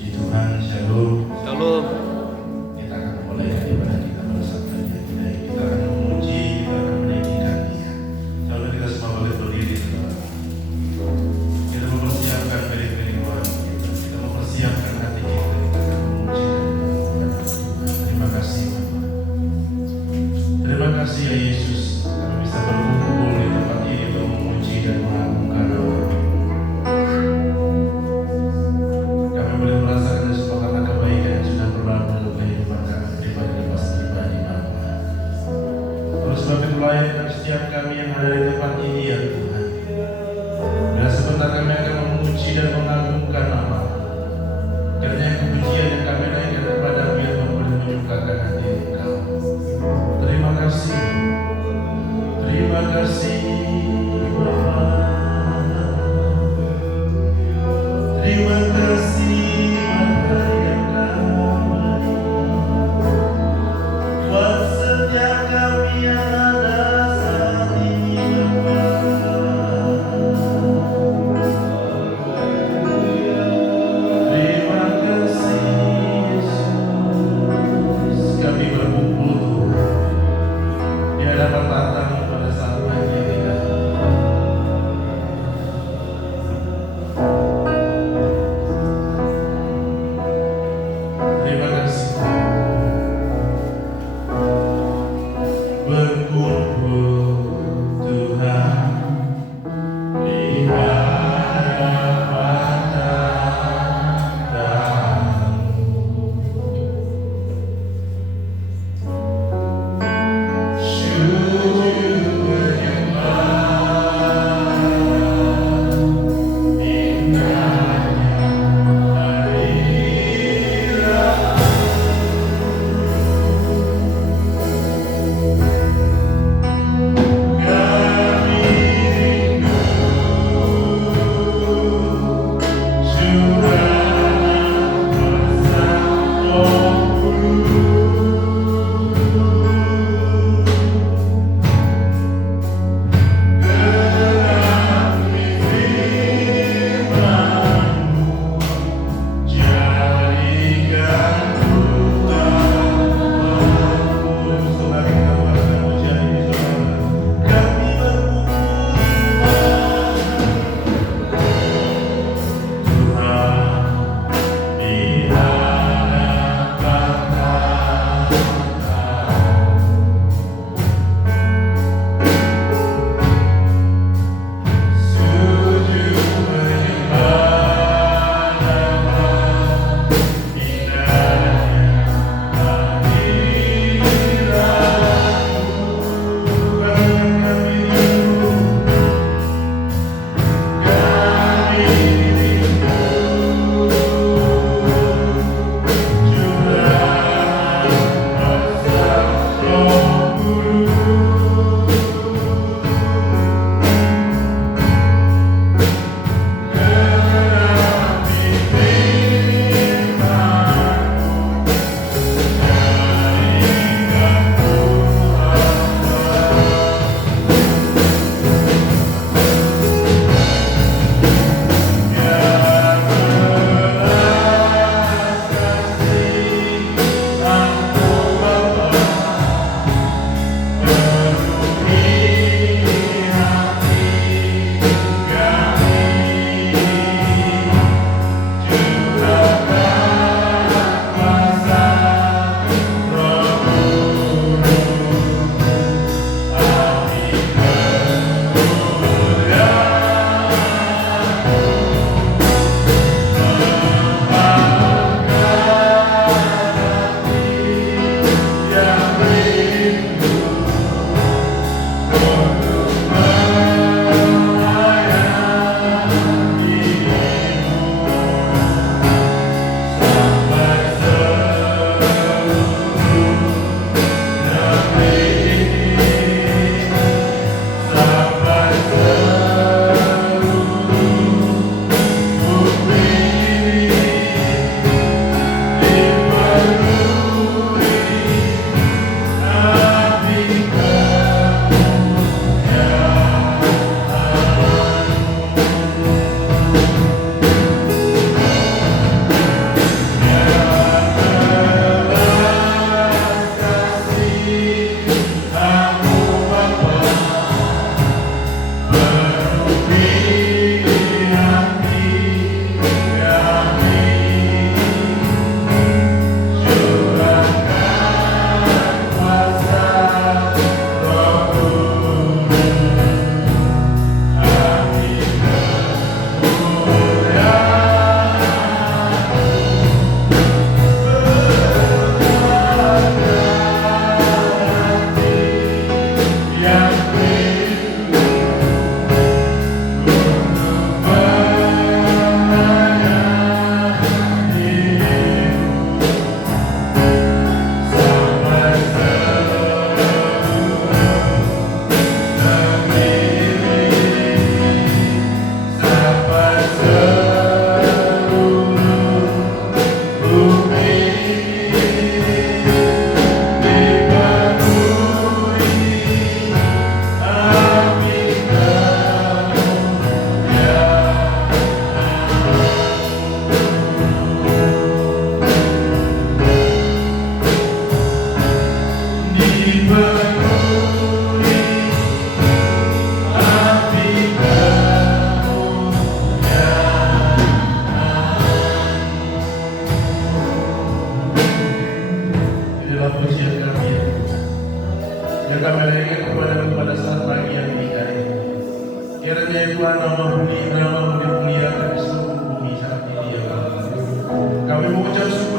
Puji Tuhan, Shalom. Shalom. Kita akan mulai daripada kita bersama Dia. Kita akan memuji, kita akan meninggikan Dia. Lalu kita semua boleh berdiri, saudara. Kita mempersiapkan piring-piring Tuhan kita. Kita mempersiapkan hati kita. Kita akan memuji dan mengagungkan Tuhan. Terima kasih, Bapak. Terima kasih ya Yesus. Kami bisa berkumpul di tempat ini untuk memuji dan mengagungkan nama. Kami boleh merasakan semua karena kebaikan yang sudah berlalu dalam kehidupan kami pribadi dan pribadi Bapa. Terus bagi melayani setiap kami yang ada di tempat ini ya Tuhan. Bila sebentar kami akan memuji dan mengagungkan nama. Karena yang kepujian yang kami naikkan kepada-Mu yang boleh menyukakan hati Engkau. Terima kasih. Terima kasih Bapa. Terima kasih Bapa yang kami buat setiap kami yang ada saat ini Bapa. Terima kasih Yesus. Kami berkumpul di hadapan tahta-Mu pada saat pagi ini.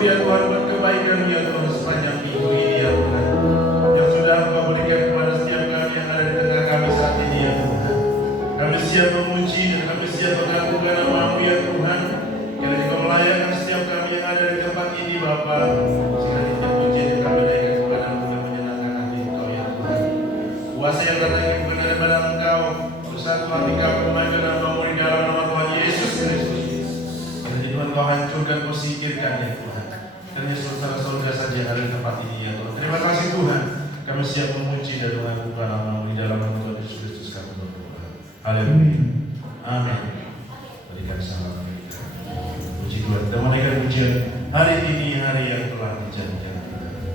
bersyukur ya Tuhan buat kebaikan ya Tuhan sepanjang minggu ini ya Tuhan, yang sudah Engkau berikan kepada setiap kami yang ada di tengah kami saat ini ya Tuhan. Kami siap memuji dan kami siap mengagungkan nama-Mu ya Tuhan. Kiranya Engkau melayani setiap kami yang ada di tempat ini Bapa. Sekali puji dan kami naikkan kepada-Mu yang menyenangkan hati Engkau ya Tuhan. Kuasa yang datang bukan daripada Engkau. Bersatu hati kami memainkan nama-Mu di dalam nama Tuhan Yesus Kristus. Kiranya Tuhan Kau hancurkan, Kau singkirkan ya Tuhan. Kiranya saudara-saudara saja yang ada di tempat ini ya Tuhan. Terima kasih Tuhan. Kami siap memuji dan mengagungkan nama-Mu di dalam nama Tuhan Yesus Kristus kami berdoa. Haleluya. Amin. Berikan salam kita. Puji Tuhan. Kita menaikkan pujian hari ini, hari yang telah dijanjikan. Hari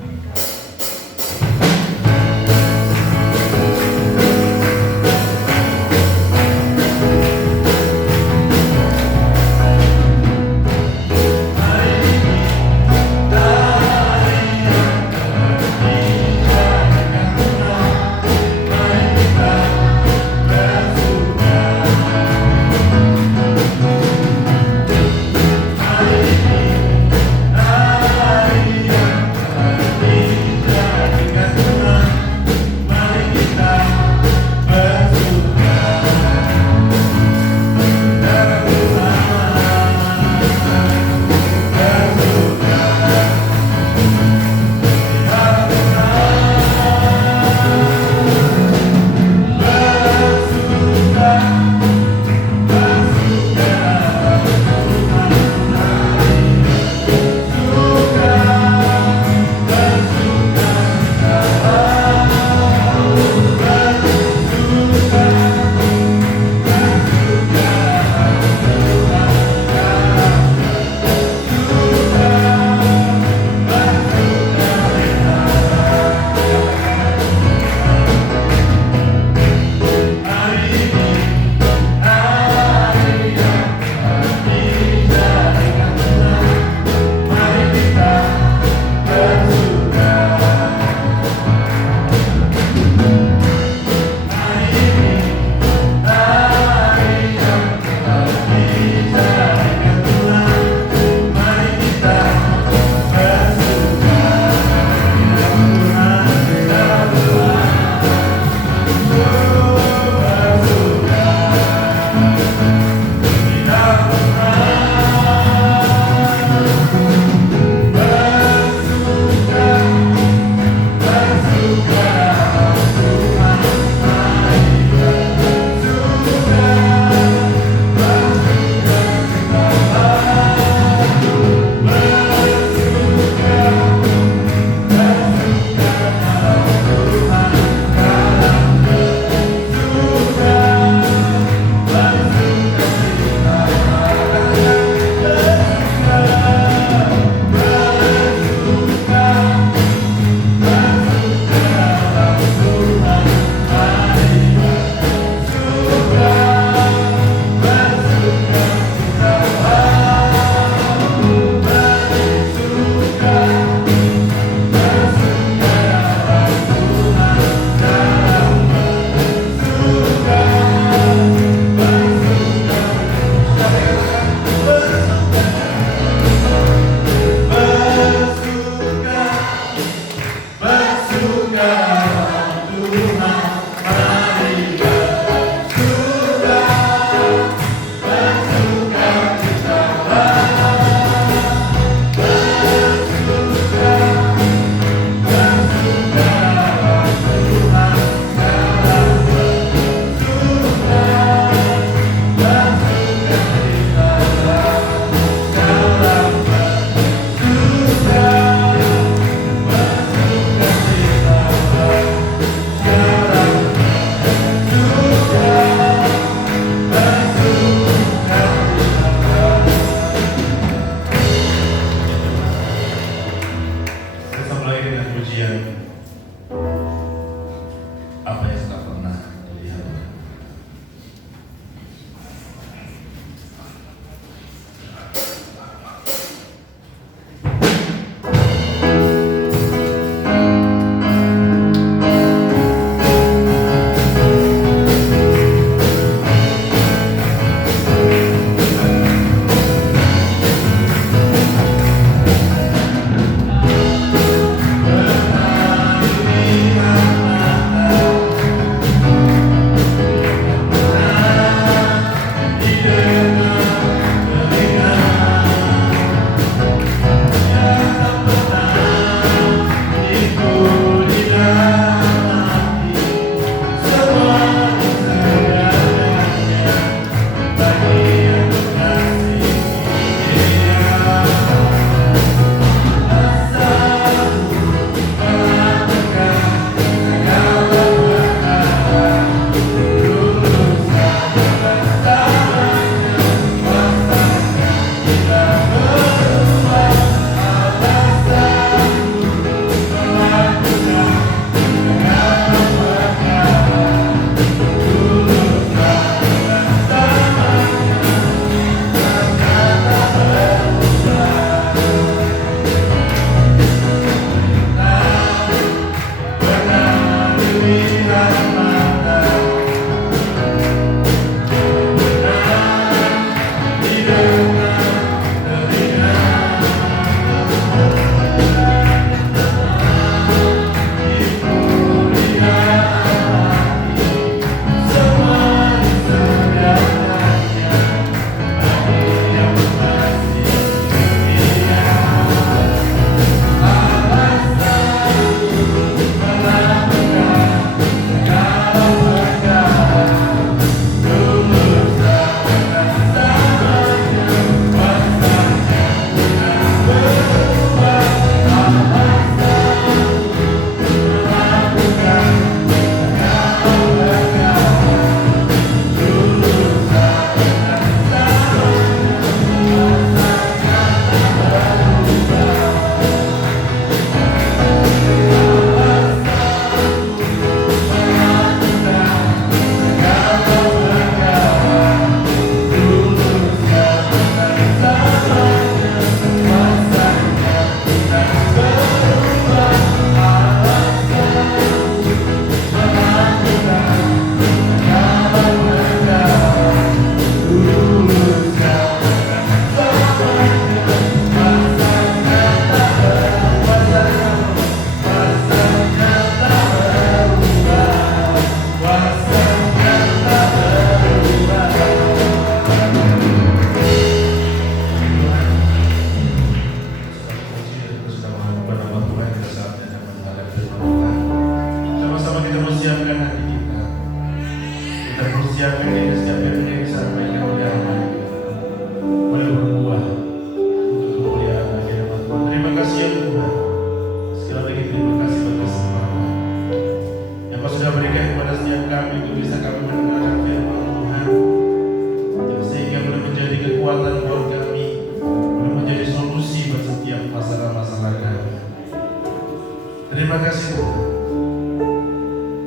Terima kasih Tuhan.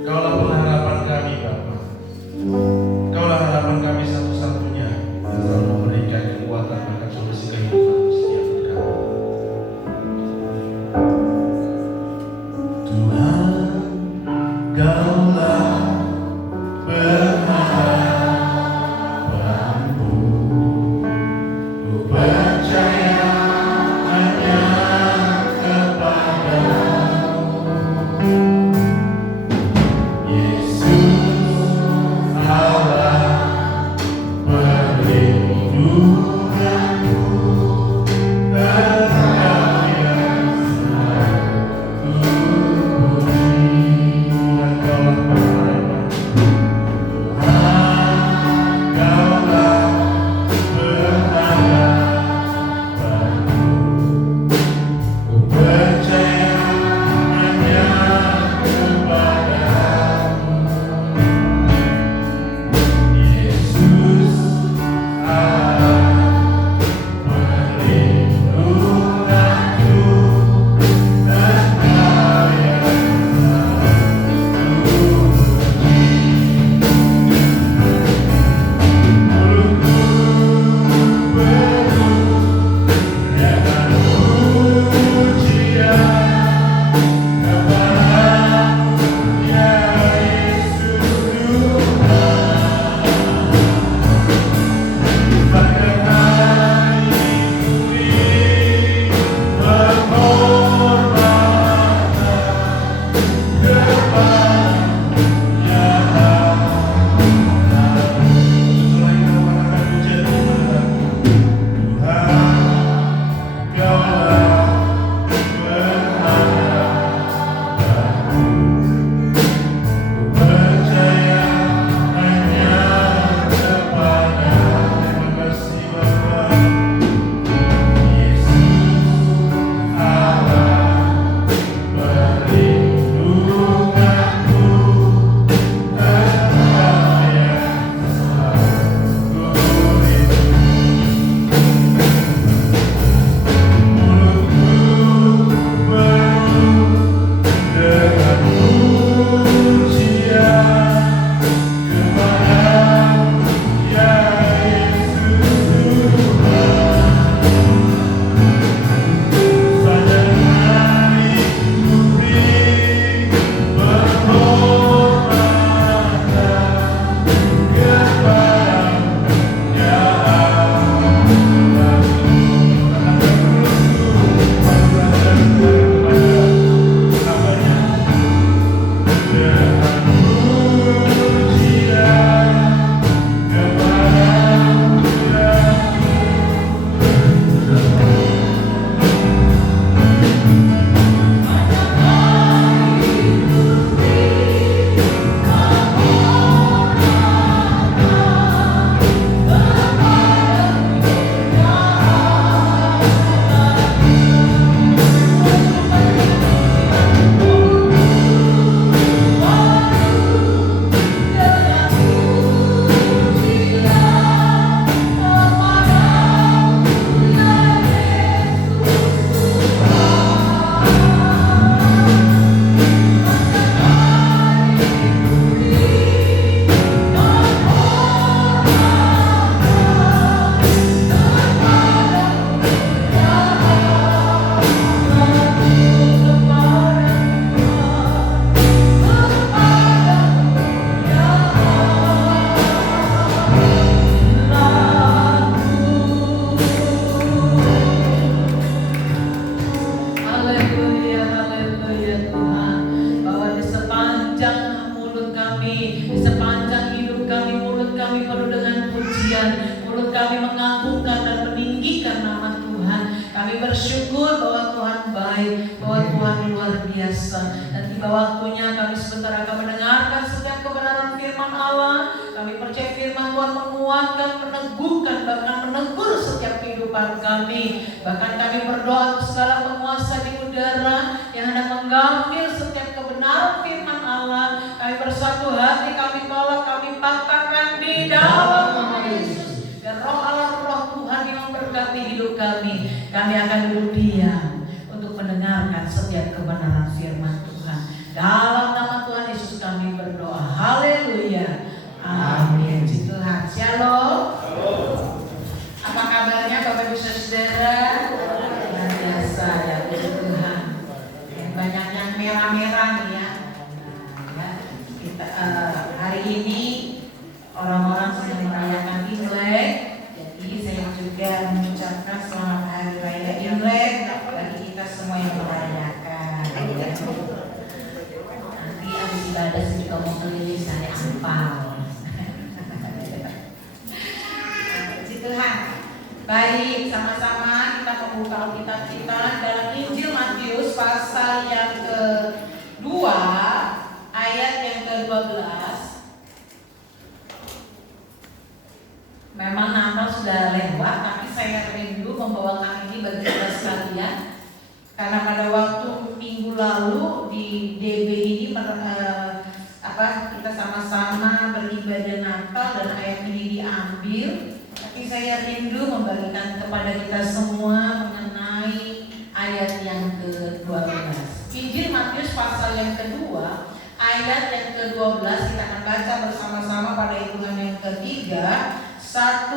Kaulah pengharapan kami Bapa. Kaulah harapan kami satu-satunya yang selalu memberikan kekuatan bahkan solusi kehidupan setiap kami. Tuhan, Kaulah pengharapanku. Ku percaya hanya kepadamu, Yesus Allah perlindunganku. Engkau yang selalu puji. Tuhan, Kaulah pengharapanku. Tuhan, Kaulah pengharapanku. Ku percaya hanya kepadamu, Yesus Allah perlindunganku. Engkau yang selalu puji. Mulutku penuh dengan pujian kepadamu, ya Yesus Tuhan. Bahkan hari beri penghormatan kepadamu, ya Allah. Selain kepadamu pujian kepadamu, Tuhan, Kaulah pengharapanku. Ku percaya hanya kepadamu. Terima kasih Bapa. Yesus Allah perlindunganku. Engkau yang selalu melindungi. Mulutku penuh dengan pujian kepadamu, ya Yesus Tuhan. Sepanjang hari ku beri penghormatan kepadamu, ya Allah. Haleluya, haleluya Tuhan. Bahwa di sepanjang mulut kami, di sepanjang hidup kami, mulut kami penuh dengan pujian. Mulut kami mengagungkan dan meninggikan nama Tuhan. Kami bersyukur bahwa Tuhan baik, bahwa Tuhan luar biasa. Dan tiba waktunya kami sebentar akan mendengarkan setiap kebenaran firman Allah. Kami percaya firman Tuhan menguatkan, meneguhkan, bahkan menegur setiap kehidupan kami. Bahkan kami berdoa untuk segala penguasa di udara yang hendak mengambil setiap kebenaran firman Allah. Kami bersatu hati, kami tolak, kami patahkan di dalam nama Yesus. Dan roh Allah, roh Tuhan yang memberkati hidup kami. Kami akan duduk diam untuk mendengarkan setiap kebenaran firman Tuhan. Dalam nama Tuhan Yesus kami berdoa. Haleluya. Amin. Puji Tuhan. Shalom. Apa kabarnya Bapak Ibu Saudara? Luar biasa ya, puji Tuhan. Banyak yang merah-merah nih ya. Nah, kita hari ini orang-orang sedang merayakan Imlek. Jadi saya juga mengucapkan selamat hari raya Imlek bagi kita semua yang merayakan. Nanti habis ibadah saya juga mau keliling saya ampal. Puji Tuhan. Baik, sama-sama kita membuka Alkitab kita dalam Injil Matius pasal yang kedua ayat yang ke-12. Memang Natal sudah lewat, tapi saya rindu membawakan ini bagi kita sekalian. Karena pada waktu minggu lalu di DB ini kita sama-sama beribadah Natal dan ayat ini diambil. Tapi saya rindu membagikan kepada kita semua mengenai ayat yang ke-12. Injil Matius pasal yang kedua ayat yang ke-12 kita akan baca bersama-sama pada hitungan yang ketiga. 1,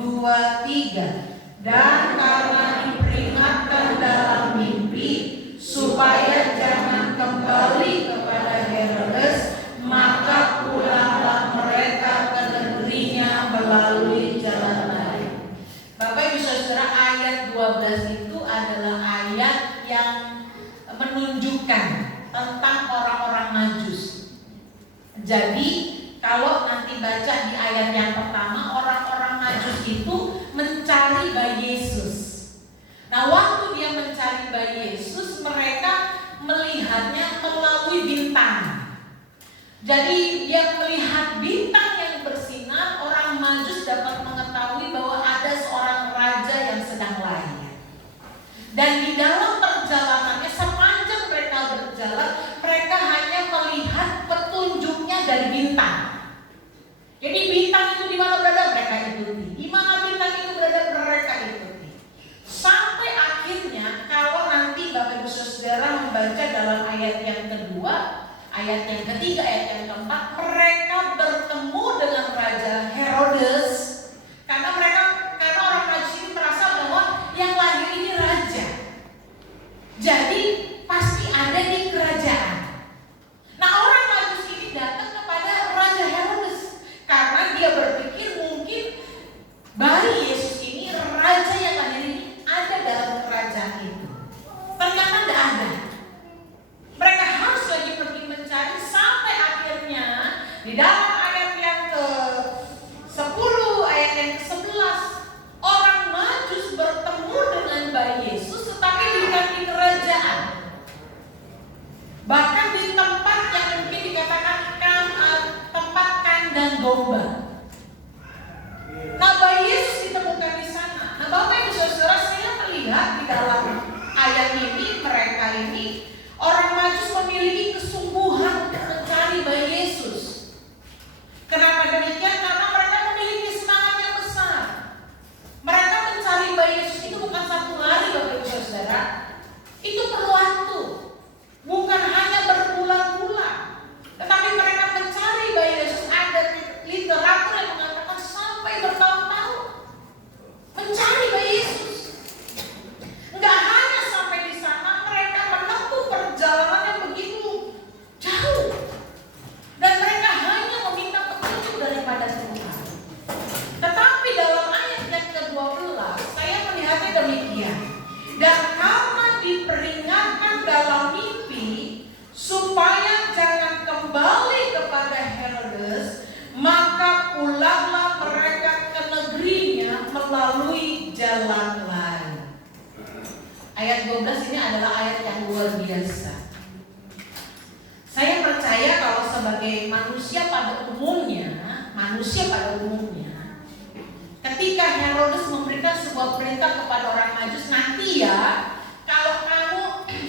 2, 3. Dan karena diperingatkan dalam mimpi supaya jangan kembali kepada Herodes, maka pulanglah mereka ke negerinya melalui jalan lain. Bapak Ibu Saudara, ayat 12 itu adalah ayat yang menunjukkan tentang orang-orang Majus. Jadi kalau nanti baca di ayat yang pertama, orang-orang Majus itu mencari bayi Yesus. Nah, waktu dia mencari bayi Yesus, mereka melihatnya melalui bintang. Jadi dia melihat bintang yang bersinar, orang Majus dapat mengetahui bahwa ada seorang raja yang sedang lahir. Dan di dalam perjalanannya, sepanjang mereka berjalan, mereka hanya melihat petunjuknya dari bintang. Jadi bintang itu di mana berada, mereka ikuti. Di mana bintang itu berada, mereka ikuti. Sampai akhirnya kalau nanti Bapak Ibu Saudara membaca dalam ayat yang kedua, ayat yang ketiga, ayat yang keempat, mereka bertemu dengan Raja Herodes. Karena orang Majus ini merasa bahwa yang lahir ini raja. Jadi pasti ada di kerajaan. Nah, orang Majus ini datang kepada Raja Herodes karena dia berpikir mungkin bayi Yesus ini, raja yang lahir ini, ada dalam kerajaan itu. Ternyata tidak ada. Mereka harus lagi pergi mencari sampai akhirnya di dalam ayat yang ke-10, ayat yang ke-11, orang Majus bertemu dengan bayi Yesus tetapi bukan di kerajaan. Bahkan di tempat yang mungkin dikatakan tempat kandang domba. Nah, bayi Yesus ditemukan di sana. Nah, Bapak Ibu Saudara, saya melihat di dalam ayat ini, mereka ini orang Majus memiliki kesungguhan untuk mencari bayi Yesus. Kenapa demikian? Karena mereka memiliki semangat yang besar. Mereka mencari bayi Yesus itu bukan satu hari, Bapak Ibu Saudara. Itu perlu waktu. Bukan hanya berbulan-bulan, tetapi mereka mencari bayi Yesus. Ada literatur yang mengatakan sampai bertahun-tahun mencari bayi Yesus. Enggak hanya sampai di sana, mereka menempuh perjalanan yang begitu jauh, dan mereka hanya meminta petunjuk daripada Tuhan. Tetapi dalam ayat yang ke-12 saya melihatnya demikian. Dan karena diperingatkan dalam mimpi supaya jangan kembali kepada Herodes, maka pulanglah mereka ke negerinya melalui jalan lain. Ayat 12 ini adalah ayat yang luar biasa. Saya percaya kalau sebagai manusia pada umumnya, ketika Herodes memberikan sebuah perintah kepada orang Majus, nanti ya, kalau kamu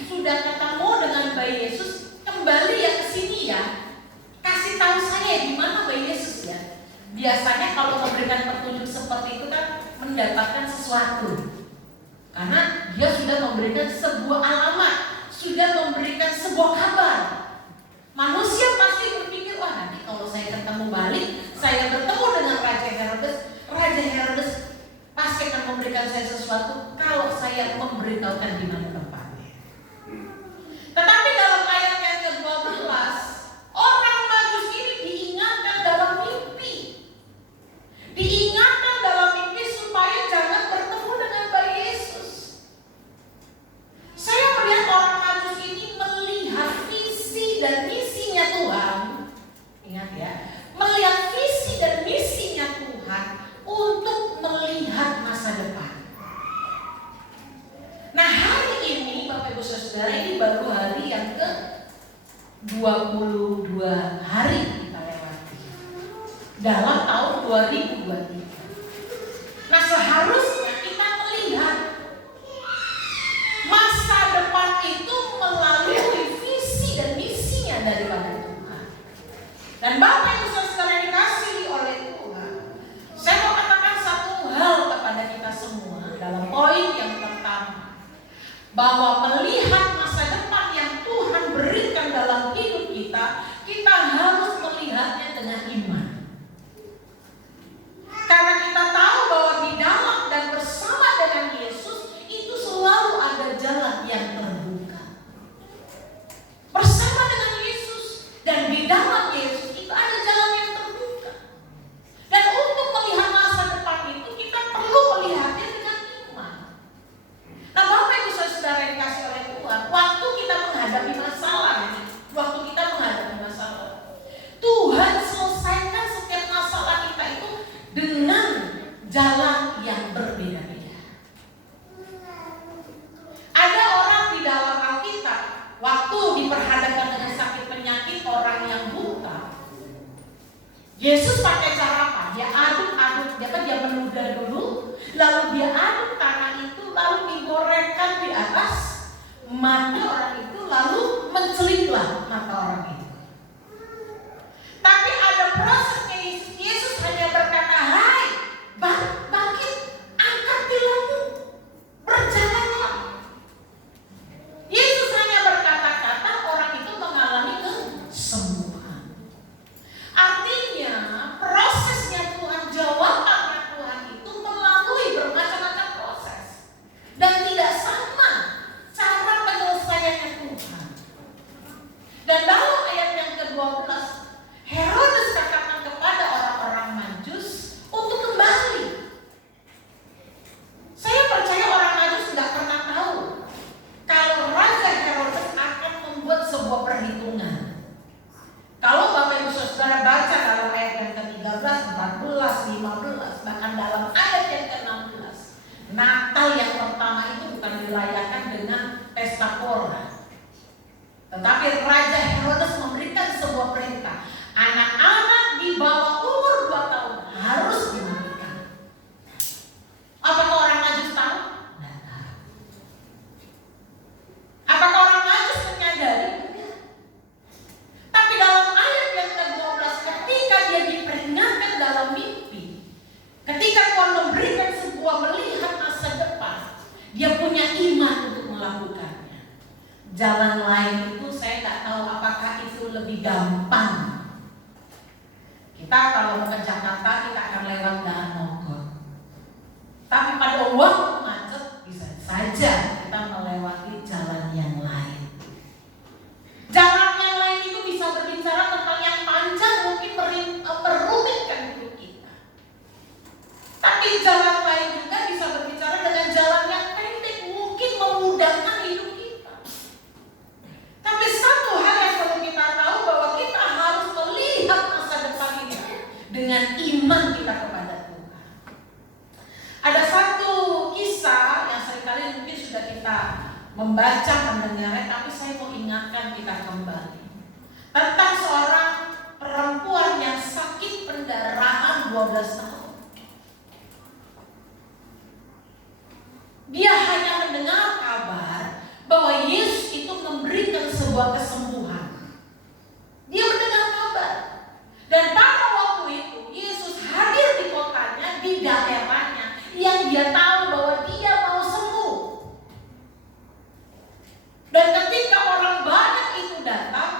sudah ketemu dengan bayi Yesus, kembali ya ke sini ya, kasih tahu saya di mana bayi Yesus ya. Biasanya kalau memberikan petunjuk seperti itu kan mendapatkan sesuatu, karena dia sudah memberikan sebuah alamat, sudah memberikan sebuah kabar. Manusia pasti berpikir, wah nanti kalau saya ketemu balik, saya bertemu dengan Raja Herodes pasti akan memberikan saya sesuatu kalau saya memberitahukan di mana tempatnya. Tetapi dalam ayat yang ke-12, orang Majus ini diingatkan dalam mimpi. Diingatkan dalam mimpi supaya jangan bertemu dengan bayi Yesus. Saya melihat orang Majus ini melihat visi dan misinya Tuhan. Ingat ya, melihat visi dan misinya Tuhan untuk melihat masa depan. Nah, hari ini Bapak Ibu Saudara, ini baru hari yang ke-22 hari kita lewati dalam tahun 2023. Nah, seharusnya kita melihat masa depan itu melalui visi dan misinya daripada Tuhan. Dan Bapak Ibu Saudara yang dikasihi oleh Tuhan, saya mau katakan satu hal kepada kita semua dalam poin yang pertama, bahwa melihat masa depan yang Tuhan berikan dalam hidup kita, kita harus melihatnya dengan iman. Karena kita tahu bahwa di dalam dan bersama dengan Yesus itu selalu ada jalan yang terbuka. Bersama dengan Yesus dan di dalam Yesus itu ada jalan yang terbuka. Dan untuk melihat masa depan itu kita perlu melihatnya dengan iman. Nah, Bapak Ibu Saudara yang dikasihi oleh Tuhan, waktu kita menghadapi masalah, Tuhan selesaikan setiap masalah kita itu dengan jalan yang berbeda-beda. Ada orang di dalam Alkitab, waktu diperhadapkan dengan sakit penyakit orang yang buta, Yesus pakai cara apa? Dia aduk-aduk, dia menudah dulu, lalu dia aduk tanah itu, lalu digorengkan di atas mata orang itu, lalu mencelitlah mata orang itu. Tapi ada prosesnya. Yesus hanya berkata, hai, bangkit, angkat tilangmu, berjalanlah. Yesus hanya berkata-kata, orang itu mengalami kesembuhan. Artinya prosesnya Tuhan, jawabannya Tuhan itu melalui bermacam-macam proses. Dan tidak sama cara penyelesaiannya Tuhan. Dan dalam ayat yang ke-12, Herodes katakan kepada orang-orang Majus untuk kembali. Saya percaya orang Majus tidak pernah tahu kalau Raja Herodes akan membuat sebuah perhitungan. Kalau Bapak Ibu Saudara baca dalam ayat yang ke-13, 14, 15, bahkan dalam ayat yang ke-16, Natal yang pertama itu bukan dirayakan dengan pesta pora. Tetapi Raja Herodes memberikan sebuah perintah. Anak-anak di bawah umur 2 tahun harus dimatikan. Apakah orang Majus tahu? Tidak tahu. Apakah orang Majus menyadari? Tidak. Tapi dalam ayat yang ke-12, ketika dia diperingatkan dalam mimpi, ketika Tuhan memberikan sebuah melihat masa depan, dia punya iman untuk melakukannya. Jalan lain itu saya tidak tahu apakah itu lebih gampang. Kita kalau mau ke Jakarta kita akan lewat Jalan Mogot. Tapi pada waktu macet bisa saja kita melewati jalan yang lain. Jalan yang lain itu bisa berbicara tentang yang panjang, mungkin merumitkan hidup kita. Tapi jalan lain juga bisa berbicara dengan jalan yang pendek, mungkin memudahkan hidup kita. Tapi satu hal yang perlu kita tahu, bahwa kita harus melihat masa depan ini dengan iman kita kepada Tuhan. Ada satu kisah yang seringkali mungkin sudah kita membaca, mendengarnya, tapi saya mau ingatkan kita kembali tentang seorang perempuan yang sakit pendarahan 12 tahun. Dia hanya mendengar kabar bahwa Yesus itu memberikan sebuah kesembuhan. Dia mendengar kabar. Dan pada waktu itu Yesus hadir di kotanya, di daerahnya, yang dia tahu bahwa dia mau sembuh. Dan ketika orang banyak itu datang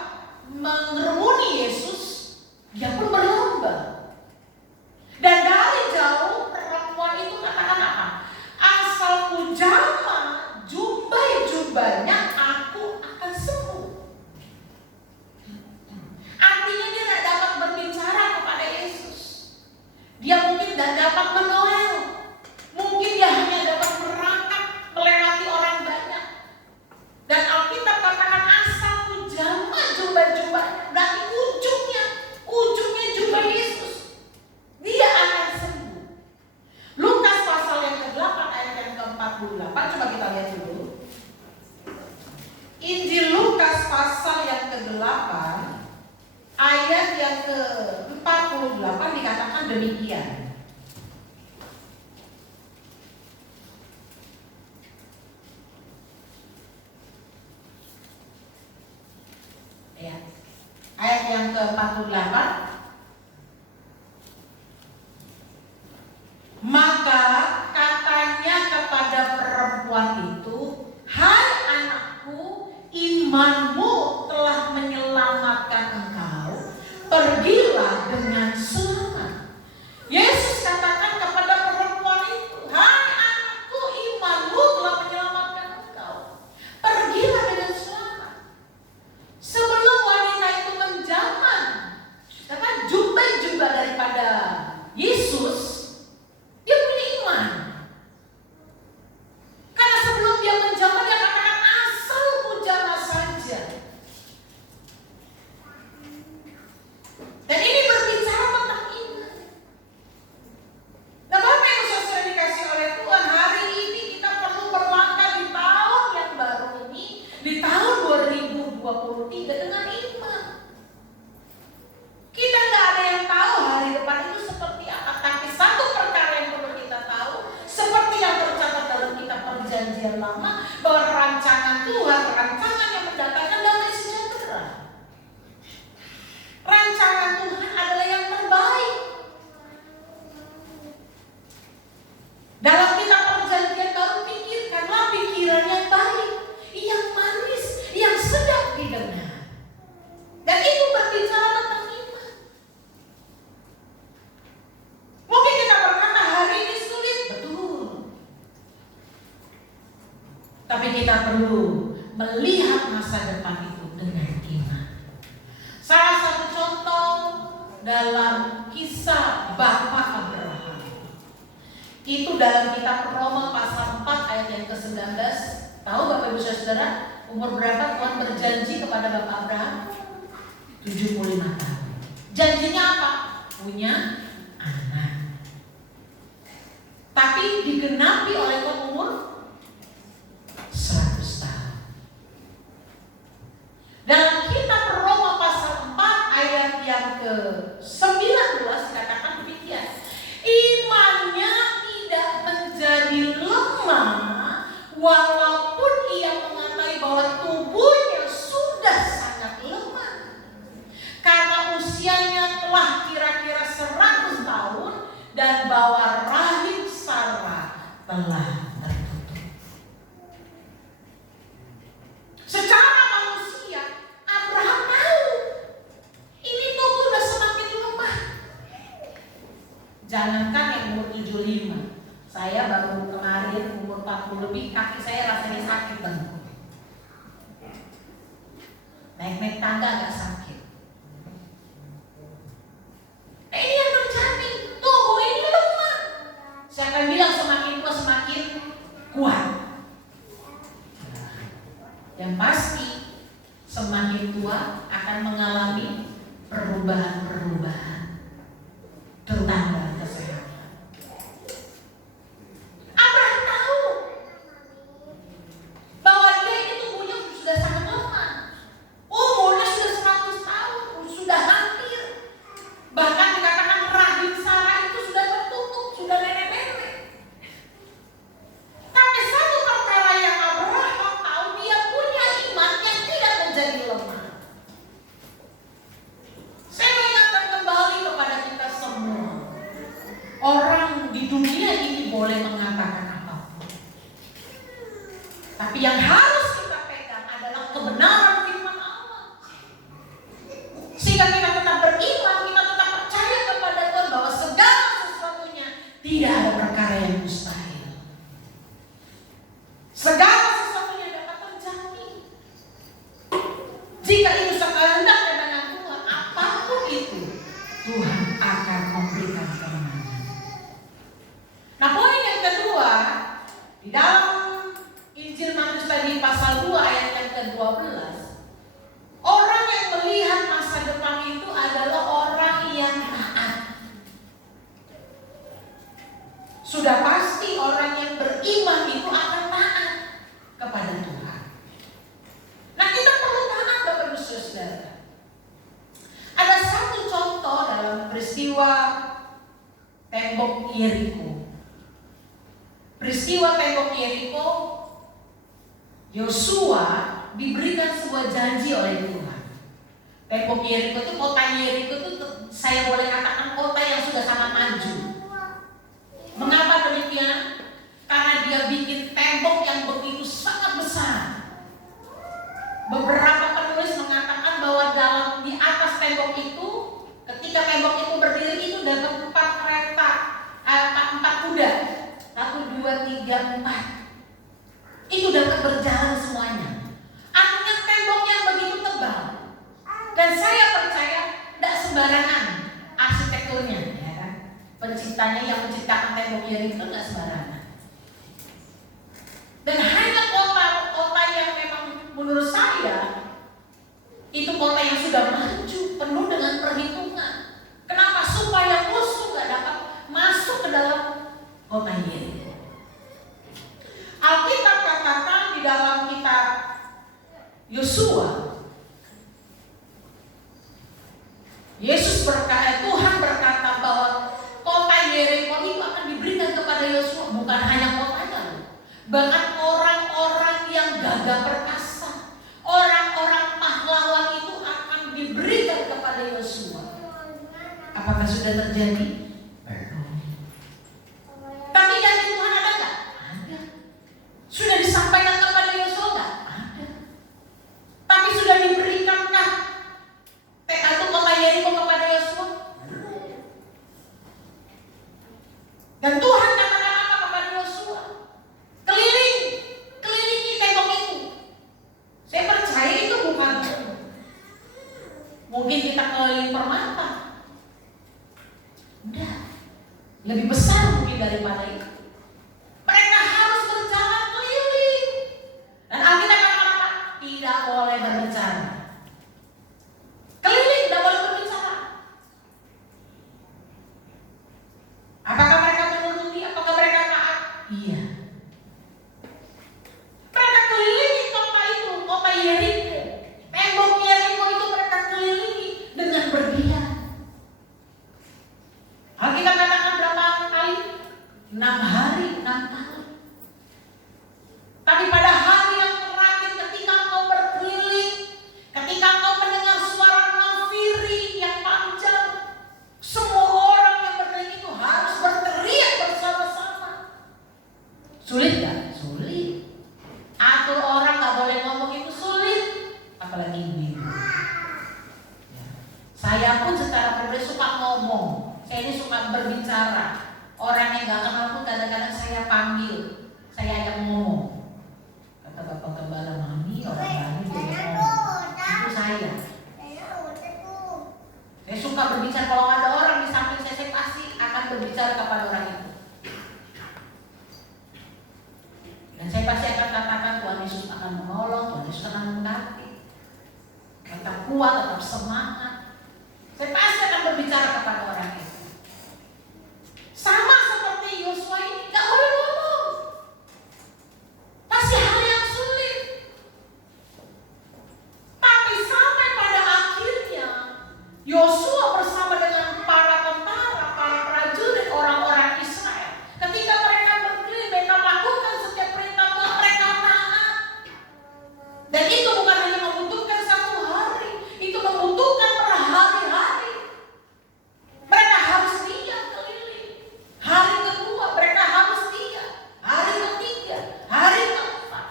48. Coba kita lihat dulu. Injil Lukas pasal yang ke-8 ayat yang ke-48 dikatakan demikian. Ya. Ayat yang ke-48. Maka katanya kepada perempuan itu, "Hai anakku, imanmu telah menyelamatkan engkau. Pergilah dengan selamat." Yesus katakan kepada perempuan itu, "Hai anakku, imanmu telah menyelamatkan engkau. Pergilah dengan selamat." Sebelum wanita itu menjaman jubah daripada Yesus, dia punya iman. Karena sebelum dia menjamah, dia katakan, "Asal pujana saja." Dan ini berbicara tentang iman. Nah, Bapak Ibu Saudara dikasih oleh Tuhan, hari ini kita perlu berlangkah di tahun yang baru ini, di tahun 2023 dengan iman. Kita nggak ada yang tahu hari depan itu seperti apa, tapi satu perkara yang perlu kita tahu, seperti yang tercatat dalam kitab Perjanjian Lama, bahwa rancangan Tuhan, rancangan yang mendatangkan damai sejahtera. Rancangan Tuhan adalah yang terbaik. Dalam kitab Perjanjian Baru, pikirkanlah pikiran yang baik, yang manis, yang sedap didengar. Dan itu berbicara tentang iman. Mungkin kita berkata hari ini sulit, betul. Tapi kita perlu melihat masa depan itu dengan iman. Salah satu contoh dalam kisah Bapak Abraham, itu dalam kitab Roma pasal 4 ayat yang ke-19. Tahu Bapak Ibu Saudara, umur berapa Tuhan berjanji kepada Bapak Abraham? 75 tahun. Janjinya apa? Punya anak. Tapi digenapi oleh umur 100 tahun. Dalam kitab Roma pasal 4 ayat yang ke-19 dikatakan demikian. Imannya tidak menjadi lemah walaupun ia mengatai bahwa tubuhnya sudah sangat lemah. Karena usianya telah kira-kira 100 tahun dan bahwa rahim Sarah telah tertutup. Secara manusia, Abraham tahu ini tubuh sudah semakin lemah. Jangankan yang umur 75, saya baru kemarin umur 40 lebih, kaki saya rasanya sakit banget. Naik tangga agak sakit. Ini yang terjadi, tubuh ini lemah. Saya akan bilang semakin tua semakin kuat. Yang pasti semakin tua akan mengalami perubahan-perubahan, terutama dalam kesehatan. Abraham tahu bahwa dia ini tubuhnya sudah sangat lemah. Umurnya sudah 100 tahun, sudah hampir. Bahkan dikatakan rahim Sarah itu sudah tertutup, sudah nenek-nenek. Tapi satu perkara yang Abraham tahu, dia punya iman yang tidak menjadi lemah. Saya mengingatkan kembali kepada kita semua. Orang di dunia ini boleh mengatakan apapun, tapi yang harus kita pegang adalah kebenaran firman Allah. Sehingga kita tetap beriman, kita tetap percaya kepada Tuhan bahwa segala sesuatunya tidak ada perkara yang mustahil. Segala sesuatunya dapat terjadi. Jika itu sekehendaknya dengan Tuhan, apapun itu, Tuhan akan memberikan kemenangan. Nah, poin yang kedua, di dalam Injil Matius tadi pasal 2 ayat yang ke-12, orang yang melihat masa depan itu adalah orang yang taat. Sudah pasti orang yang beriman itu akan Yosua diberikan sebuah janji oleh Tuhan. Tembok Yeriko itu, kota Yeriko itu saya boleh katakan kota yang sudah sangat maju. Mengapa demikian? Karena dia bikin tembok yang begitu sangat besar. Beberapa penulis mengatakan bahwa di atas tembok itu, ketika tembok itu berdiri itu dapat 4 kereta, 4 kuda, 1, 2, 3, 4. Itu dapat berjalan semuanya. Artinya tembok yang begitu tebal. Dan saya percaya tidak sembarangan arsitekturnya, ya kan? Penciptanya yang menciptakan tembok Yeriko itu tidak sembarangan. Dan hanya kota-kota yang memang menurut saya itu kota yang sudah maju, penuh dengan perhitungan. Kenapa? Supaya musuh nggak dapat masuk ke dalam kota Yeriko. Alkitab katakan di dalam kitab Yosua, Tuhan berkata bahwa kota Yeriko itu akan diberikan kepada Yosua, bukan hanya kotanya, bahkan orang-orang yang gagah perkasa, orang-orang pahlawan itu akan diberikan kepada Yosua. Apakah sudah terjadi? Tapi janji Tuhan ada nggak? Ada. Sudah disampaikan kepada Yosua nggak? Ada. Tapi sudah diberikankah itu kota Yeriko kepada Yosua? Dan Tuhan katakan apa kepada Yosua? Kelilingi tembok itu. Saya percaya itu bukan mungkin kita keliling permata. Udah, lebih besar mungkin daripada itu. Mereka harus berjalan keliling. Dan Alkitab katakan apa? Tidak boleh berbicara. Keliling tidak boleh berbicara. Apakah mereka menuruti? Apakah mereka taat? Iya. Mereka kelilingi kota itu, kota Yeriko. Tembok Yeriko itu mereka kelilingi dengan berdiam. Alkitab katakan berapa kali? 6 hari, 6 tahun. Tapi pada hari yang terakhir ketika engkau berkeliling, ketika engkau mendengar suara nafiri yang panjang, semua orang yang berkeliling itu harus berteriak bersama-sama. Sulit gak? Sulit. Atur orang gak boleh ngomong itu sulit, apalagi ibu. Ya. Saya pun secara pribadi suka ngomong. Saya ini suka berbicara. Orang yang gak kenal pun kadang-kadang saya panggil, saya ajak ngomong. Kata Bapak Gembala, Mami orang baru dia ngomong. Itu saya. Saya suka berbicara. Kalau ada orang di samping saya pasti akan berbicara kepada orang itu. Dan saya pasti akan katakan Tuhan Yesus akan menolong, Tuhan Yesus akan mengganti. Tetap kuat, tetap semangat. Saya pasti akan berbicara kepada orang itu. Sama seperti Yosua ini, gak boleh ngomong. Pasti hal yang sulit. Tapi sampai pada akhirnya Yosua bersama dengan para tentara, para prajurit, orang-orang Israel, ketika mereka berkeliling, mereka lakukan setiap perintah Tuhan, mereka taat. Dan itu bukan hanya membutuhkan 1 hari, itu membutuhkan berhari-hari. Mereka harus diam keliling. Hari kedua mereka harus diam. Hari ketiga, hari keempat,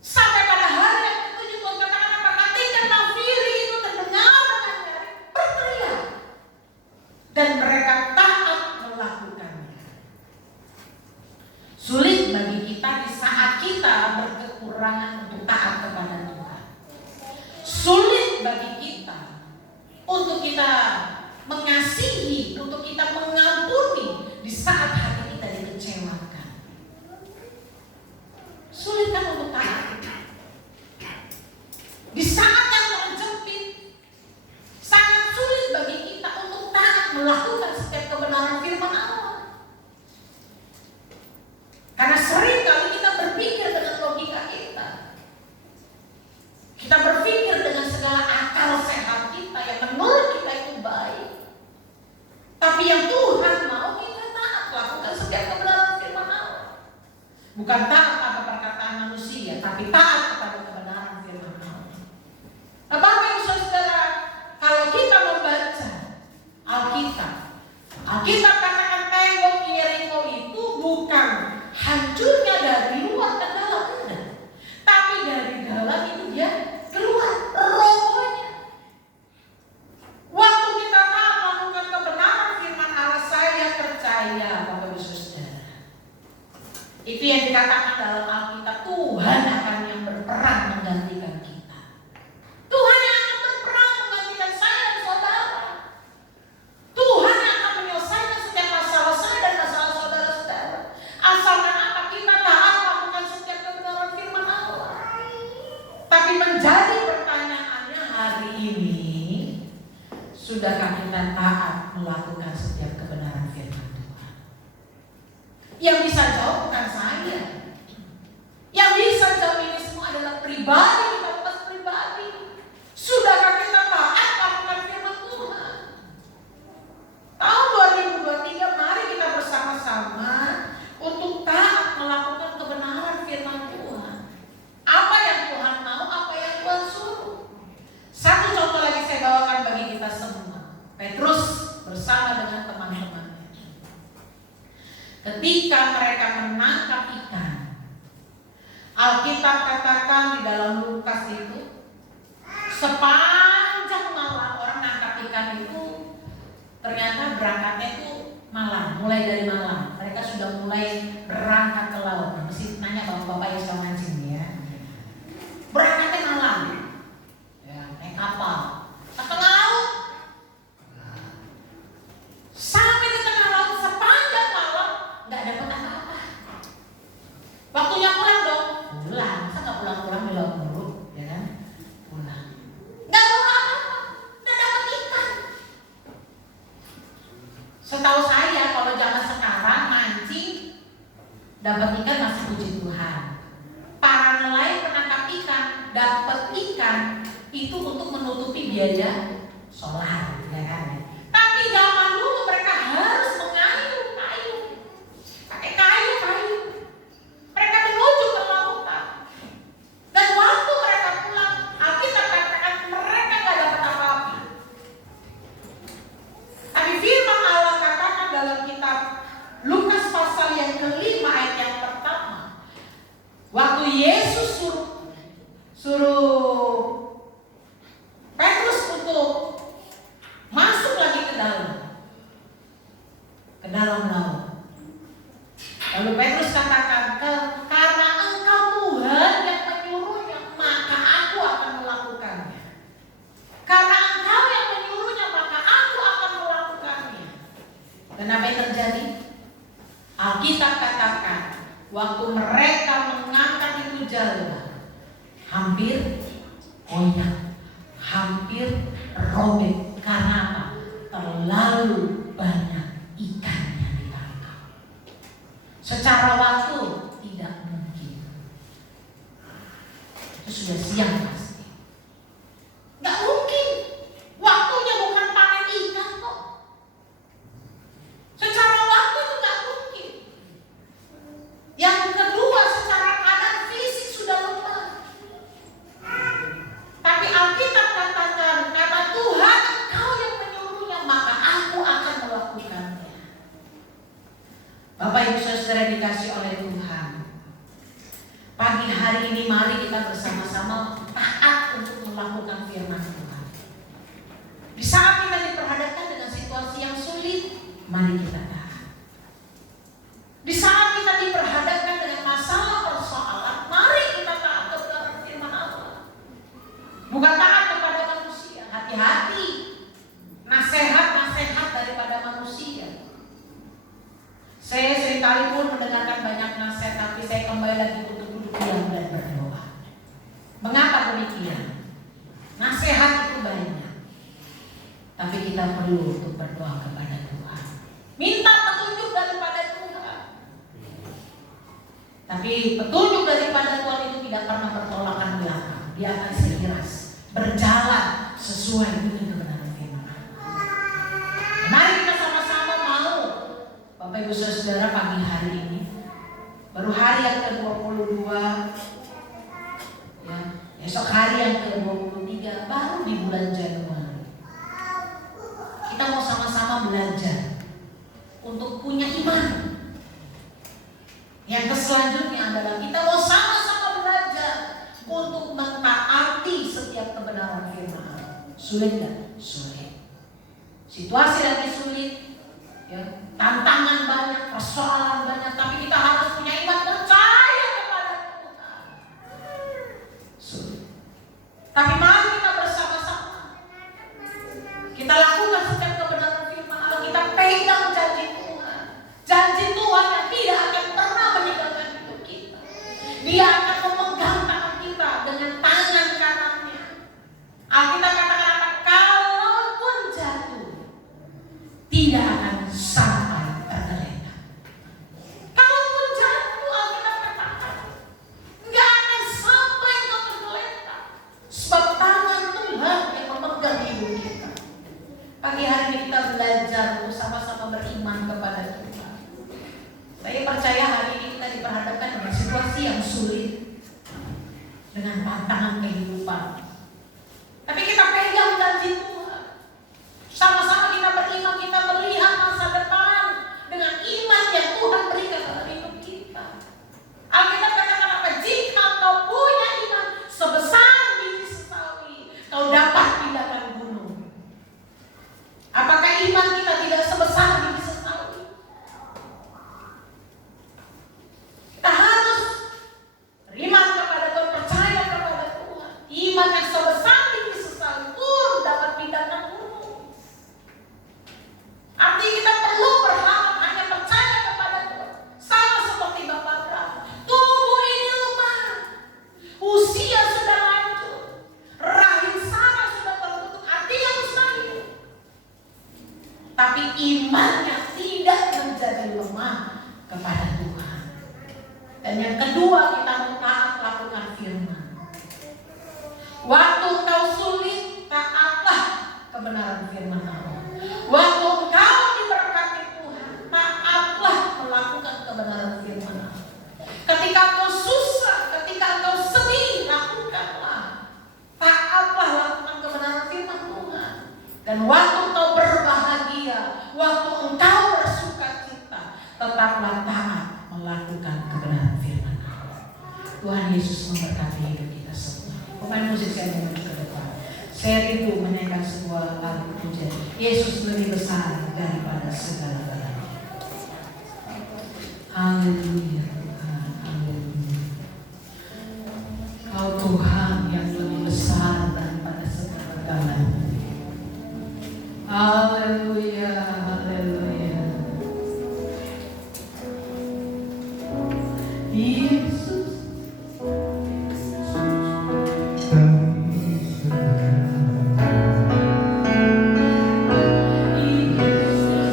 sampai pada hari yang ke-7 Tuhan katakan apa? Ketika nafiri itu terdengar dengan nyaring, berteriak. Dan mereka taat melakukannya. Sulit bagi kita di saat kita berkekurangan untuk taat kepada Tuhan. Sulit bagi kita untuk kita mengasihi, untuk kita mengampuni di saat hati kita dikecewakan. Sulit kan untuk taat? Di saat yang terjepit, sangat sulit bagi kita untuk taat melakukan setiap kebenaran firman Allah. Karena sering kali kita berpikir dengan logika kita. Kita berpikir dengan segala akal sehat kita yang menurut kita itu baik. Tapi yang Tuhan mau kita taat, lakukan setiap kebenaran firman Allah. Bukan taat apa perkataan manusia, tapi taat kepada kebenaran firman Allah. Nah, Bapak Ibu Saudara, kalau kita membaca Alkitab katakan tembok Yeriko itu bukan hancurnya dari luar ke dalam, enggak. Tapi dari dalam itu dia keluar robohnya. Waktu kita taat melakukan kebenaran firman Allah, saya percaya Bapak Ibu Saudara, itu yang dikatakan dalam Alkitab, Tuhan akan yang berperan menggantikan kita. Tuhan yang akan berperan menggantikan saya dan saudara. Tuhan yang akan menyelesaikan setiap masalah saya dan masalah saudara-saudara. Asalkan apa? Kita taat melakukan setiap kebenaran firman Allah. Tapi menjadi pertanyaannya hari ini, sudahkah kita taat melakukan setiap kebenaran firman Tuhan? Yang bisa jawab bukan saya. Yang bisa jawab ini semua adalah pribadi kita, bukan pribadi. Sudahkah kita taat melakukan firman Tuhan? Tahun 2023 mari kita bersama-sama untuk taat melakukan kebenaran firman Tuhan. Apa yang Tuhan mau, apa yang Tuhan suruh. Satu contoh lagi saya bawakan bagi kita semua. Petrus bersama dengan teman-temannya. Ketika mereka menangkap ikan, Alkitab katakan di dalam Lukas itu, sepanjang malam orang nangkap ikan itu ternyata berangkatnya itu malam, mulai dari malam. Mereka sudah mulai berangkat ke laut. Nah, mesti nanya bapak-bapak yang suka mancing ya. Berangkatnya malam, ya, naik kapal ke tengah laut. Sampai di tengah laut sepanjang malam nggak dapat apa-apa. Waktunya pulang dong, pulang. Masa nggak pulang-pulang di laut mulu, ya kan? Pulang. Nggak bawa apa-apa, nggak dapat ikan. Setahu saya kalau zaman sekarang mancing dapat ikan masih puji Tuhan. Para nelayan penangkap ikan dapat ikan itu untuk menutupi biaya solar, ya kan? Tapi zaman dulu mereka harus mengayuh kayu, pakai kayu. Mereka menuju ke lautan. Dan waktu mereka pulang, Alkitab katakan mereka nggak dapat apa-apa. Tapi firman Allah katakan dalam kitab Lukas pasal yang kelima ayat yang pertama, waktu Yesus suruh Petrus untuk masuk lagi ke dalam laut. Lalu Petrus katakan, karena Engkau Tuhan yang menyuruhnya, maka aku akan melakukannya. Karena Engkau yang menyuruhnya, maka aku akan melakukannya. Dan apa yang terjadi? Alkitab katakan, waktu mereka mengangkat itu jala, hampir goyang, hampir robek. Karena apa? Terlalu banyak ikan yang ditangkap. Secara waktu tidak mungkin. Itu sudah siang pasti. Nggak mungkin. Waktunya bukan panen ikan kok. Secara waktu itu nggak mungkin. Yang kedua, secara keadaan fisik sudah lemah. Tapi Alkitab katakan, karena Tuhan Engkau yang menyuruhnya, maka aku akan melakukannya. Bapak Ibu Saudara dikasih oleh Tuhan, pagi hari ini mari kita bersama-sama taat untuk melakukan firman Tuhan. Di saat kita diperhadapkan dengan situasi yang sulit, mari kita taat. Di saat kita diperhadapkan dengan masalah persoalan, mari kita taat kepada firman Allah. Bukan taat kepada manusia. Hati-hati nasihat-nasihat daripada manusia. Saya seringkali pun mendengarkan banyak nasihat, tapi saya kembali lagi untuk duduk diam dan berdoa. Mengapa demikian? Nasihat itu banyak, tapi kita perlu untuk berdoa kepada Tuhan. Minta petunjuk daripada Tuhan. Tapi petunjuk daripada Tuhan itu tidak pernah bertolakan belakang. Dia akan seiras, berjalan sesuai dengan kebenaran firman Allah. Mari kita sama-sama mau, Bapak Ibu Saudara, pagi hari ini baru hari yang ke-22, Sulit nggak? Sulit. Situasi lagi sulit, ya, tantangan banyak, persoalan banyak, tapi kita harus punya iman percaya kepada Tuhan. Sulit. Tapi mari kita bersama-sama, kita lakukan setiap kebenaran firman Allah, kita pegang janji Tuhan. Janji Tuhan yang tidak akan pernah meninggalkan hidup kita. Dia akan memegang tangan kita dengan tangan kanannya. Alkitab katakan apa? Kalaupun jatuh, tidak akan sampai tergeletak. Kalaupun jatuh, Alkitab katakan nggak akan sampai tergeletak. Sebab tangan Tuhan yang memegang hidup kita. Pagi hari ini kita belajar untuk sama-sama beriman kepada Tuhan. Saya percaya hari ini kita diperhadapkan dengan situasi yang sulit, dengan tantangan kehidupan. Tapi kita pegang janji Tuhan. Sama-sama kita beriman, kita melihat masa depan dengan iman yang Tuhan berikan dalam hidup kita. Alkitab katakan apa? Jika kau punya iman sebesar biji sesawi, kau dapat pindahkan gunung. Apakah iman kita tidak sebesar biji sesawi? Kita harus beriman kepada Tuhan, percaya kepada Tuhan. Iman yang sebesar biji sesawi pun dapat pindahkan gunung. Artinya kita perlu berharap hanya percaya kepada Tuhan. Sama seperti Bapak Abraham. Tubuh ini lemah, usia sudah lanjut, rahim Sarah sudah tertutup, artinya mustahil. Tapi imannya tidak menjadi lemah kepada Tuhan. Dan yang kedua, kita taat lakukan firman. Waktu engkau sulit, taatlah kebenaran firman Allah. Waktu engkau diberkati Tuhan, taatlah melakukan kebenaran firman Allah. Ketika engkau susah, ketika engkau sedih, lakukanlah. Taatlah lakukan kebenaran firman Tuhan. Dan waktu engkau berbahagia, waktu engkau bersukacita, tetaplah taat melakukan kebenaran firman Allah. Tuhan Yesus memberkati hidup kita semua. Pemain musik saya mau ke depan. Saya rindu menyanyikan sebuah lagu pujian. Yesus lebih besar daripada segala-galanya. Haleluya Tuhan, haleluya. Kau Tuhan yang lebih besar daripada segala-galanya. Haleluya, haleluya. Yesus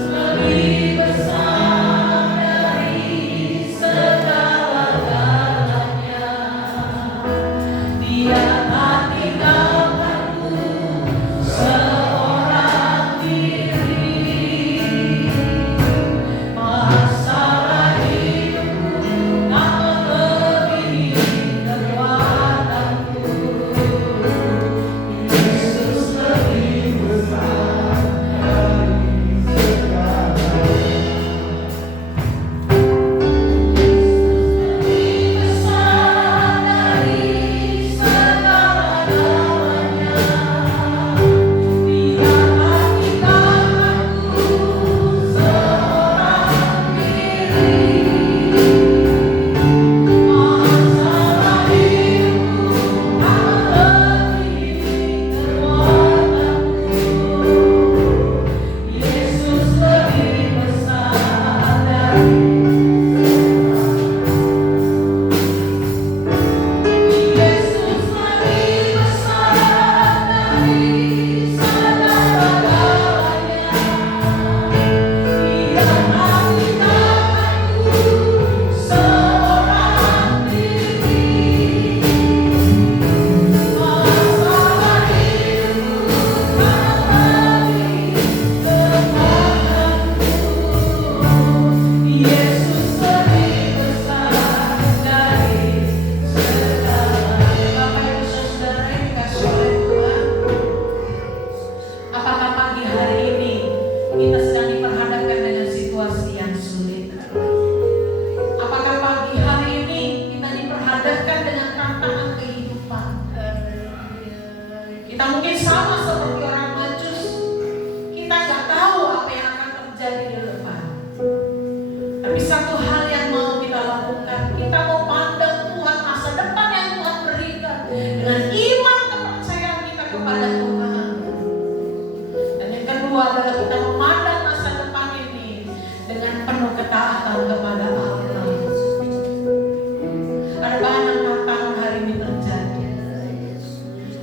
lebih besar dari segala-galanya. Dia tak tinggalkanku seorang diri. Masalah hidupku tak melebihi kekuatanku. Yesus lebih besar dari Kita mungkin sama seperti orang Majus. Kita nggak tahu apa yang akan terjadi di depan. Tapi satu hal yang mau kita lakukan, kita mau pandang Tuhan, masa depan yang Tuhan berikan dengan iman kepercayaan kita kepada Tuhan. Dan yang kedua adalah kita memandang masa depan ini dengan penuh ketaatan kepada Allah. Ada banyak tantangan hari ini terjadi.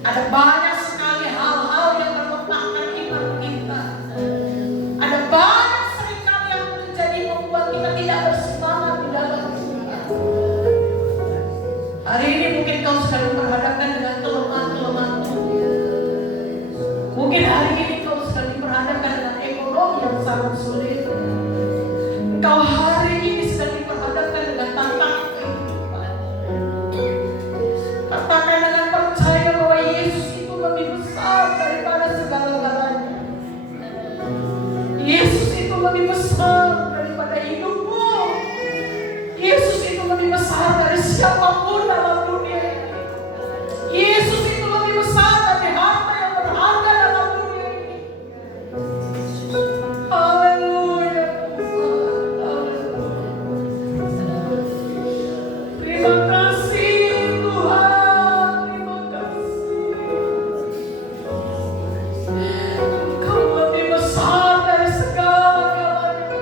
Ada banyak sekali hal-hal yang melemahkan iman kita. Ada banyak seringkali yang menjadi membuat kita tidak bersemangat di dalam Tuhan. Hari ini mungkin kau sedang diperhadapkan dengan kelemahan-kelemahan tubuh. Mungkin hari ini kau sedang diperhadapkan dengan ekonomi yang sangat sulit. Kau hari ini sedang diperhadapkan dengan tantangan kehidupan. Katakan dengan percaya bahwa Yesus itu lebih besar daripada segala-galanya. Yesus itu lebih besar daripada hidupmu. Yesus itu lebih besar dari siapapun dalam dunia ini. Yesus itu lebih besar dari harta yang berharga dalam dunia ini. Haleluya. Terima kasih Tuhan. Terima kasih. Engkau lebih besar dari segala-galanya.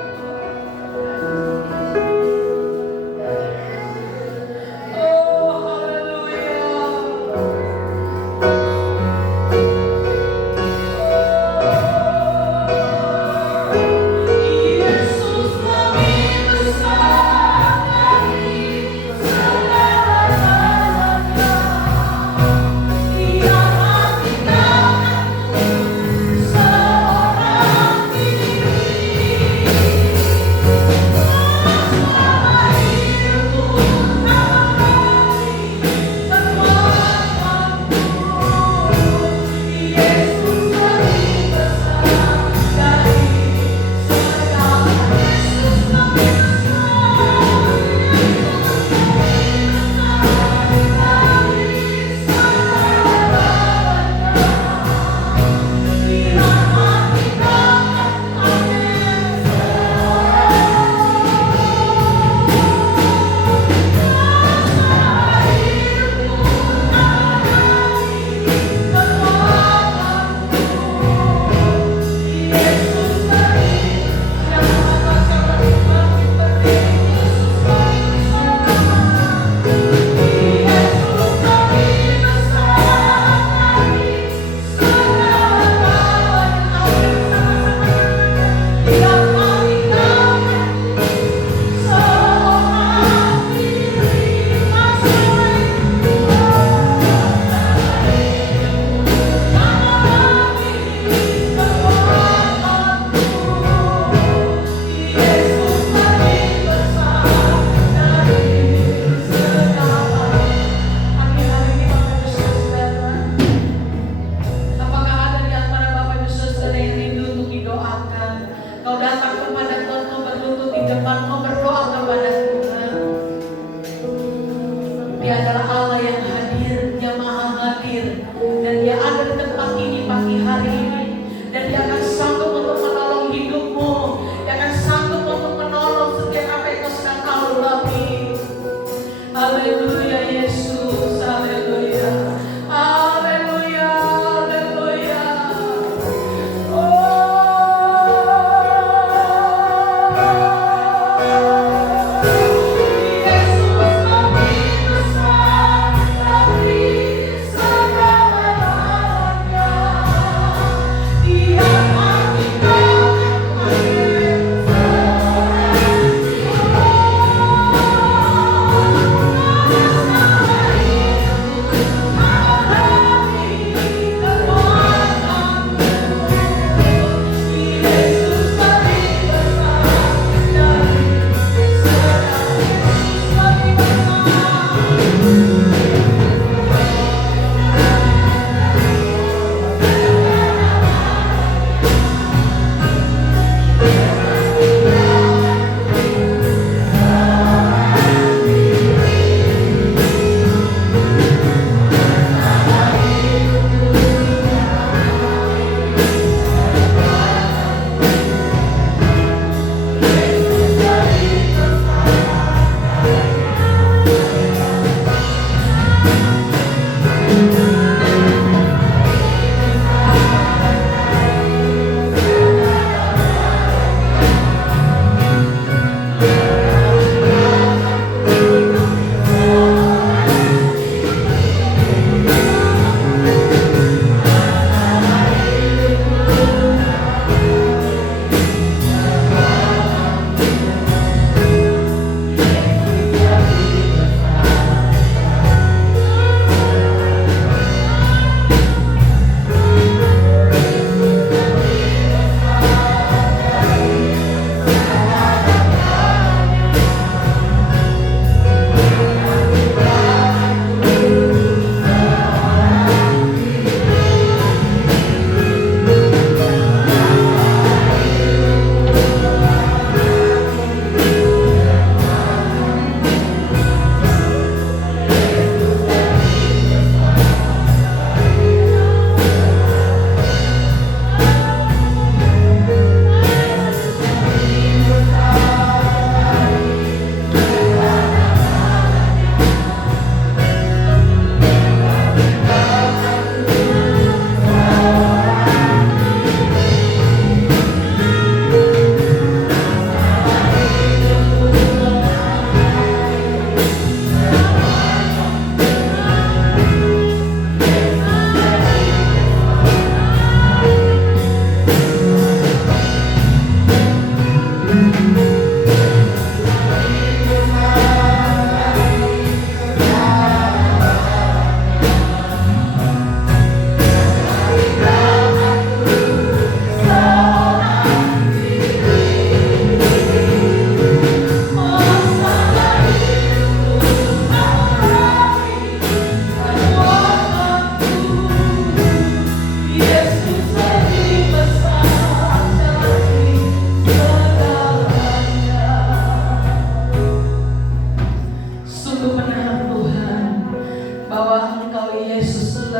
Oh, haleluya. Yesus lebih besar dari segala-galanya. Dia meninggalkanku seorang diri. Selama hidupku menanti kekuatanmu. Yesus lebih besar dari segala. Yesus lebih Apakah ada di antara Bapak Ibu Saudara yang rindu untuk didoakan? Kau datang kepada Tuhan, kau berlutut di depan, kau berdoa kepada Tuhan. Dia adalah Allah yang hadir, Dia maha hadir, dan Dia ada di tempat ini pagi hari ini, dan Dia akan sanggup untuk menolong hidupmu. Dia akan sanggup untuk menolong setiap apa yang kau sedang alami. Haleluya Yesus, haleluya, haleluya, haleluya. Yesus lebih besar dari segala-galanya. Dia meninggalkanku seorang diri.